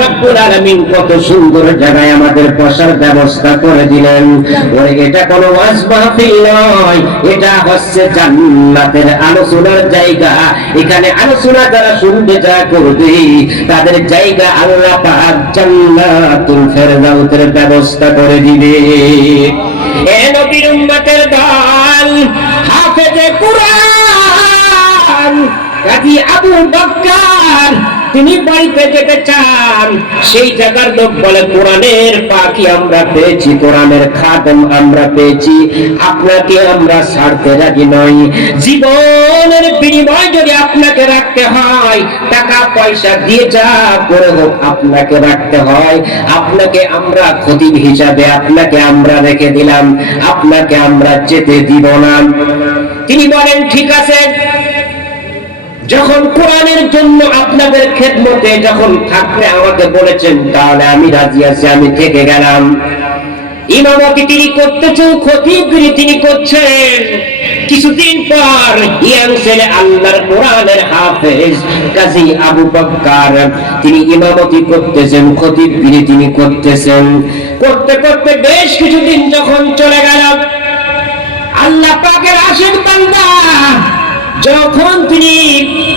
রব্বুল আলামিন কত সুন্দর জায়গায় আমাদের বসার ব্যবস্থা করে দিলেন। ওরে এটা কোনো ওয়াজ মাহফিল নয়, এটা হচ্ছে জান্নাতের আলোচনার জায়গা। এখানে আলোচনা যারা শুনবে, যা করবে, তাদের জায়গা আল্লাহ পাক জান্নাতুল ফেরদাউসের ব্যবস্থা করে দিবে। এ নবীর উম্মতের দল, হাফেজে কুরআন কাজী আবু বকর তিনি বাড়িতে যেতে চান, সেই জায়গার লোক বলে কোরআনের পাখি আমরা পেয়েছি, কোরআনের খাদেম আমরা পেয়েছি, আপনাকে আমরা ছাড়তে রাজি নই। জীবনের বিনিময় যদি আপনাকে রাখতে হয়, টাকা পয়সা দিয়ে যা করে হোক আপনাকে রাখতে হয়, আপনাকে আমরা খতিব হিসাবে আপনাকে আমরা রেখে দিলাম, আপনাকে আমরা যেতে দিব না। তিনি বলেন ঠিক আছে, যখন কোরআনের জন্য আপনাদের খেদমতে যখন থাকতে আমাকে বলেছেন, তাহলে আমি রাজি আছি, আমি থেকে গেলাম। ইমামতি তিনি করতেছেন, খতিবগিরি তিনি করছেন। কিছুদিন পর ইয়াং ছেলে আল্লাহর কোরআনের হাফেজ কাজী আবু বকর তিনি ইমামতি করতেছেন, খতিবগিরি তিনি করতেছেন। করতে করতে বেশ কিছুদিন যখন চলে গেল, আল্লাহ পাকের আশিক বান্দা যখন তিনি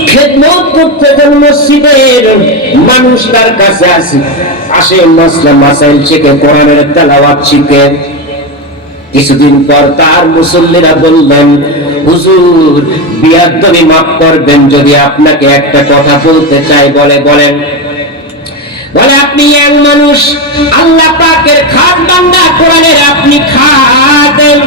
খেদমত করতেছেন মসজিদের, মানুষ তার কাছে আসে মাসলা মাসাইল শিখে, কোরআনের তেলাওয়াত শিখে। কিছুদিন পর তার মুসল্লিরা বললেন, হুজুর বিয়াদবি মাফ করবেন, যদি আপনাকে একটা কথা বলতে চাই। বলেন। বলে আপনি এক মানুষ, আল্লাহ পাকের খাস বান্দা, কোরআনের আপনি খাদেম।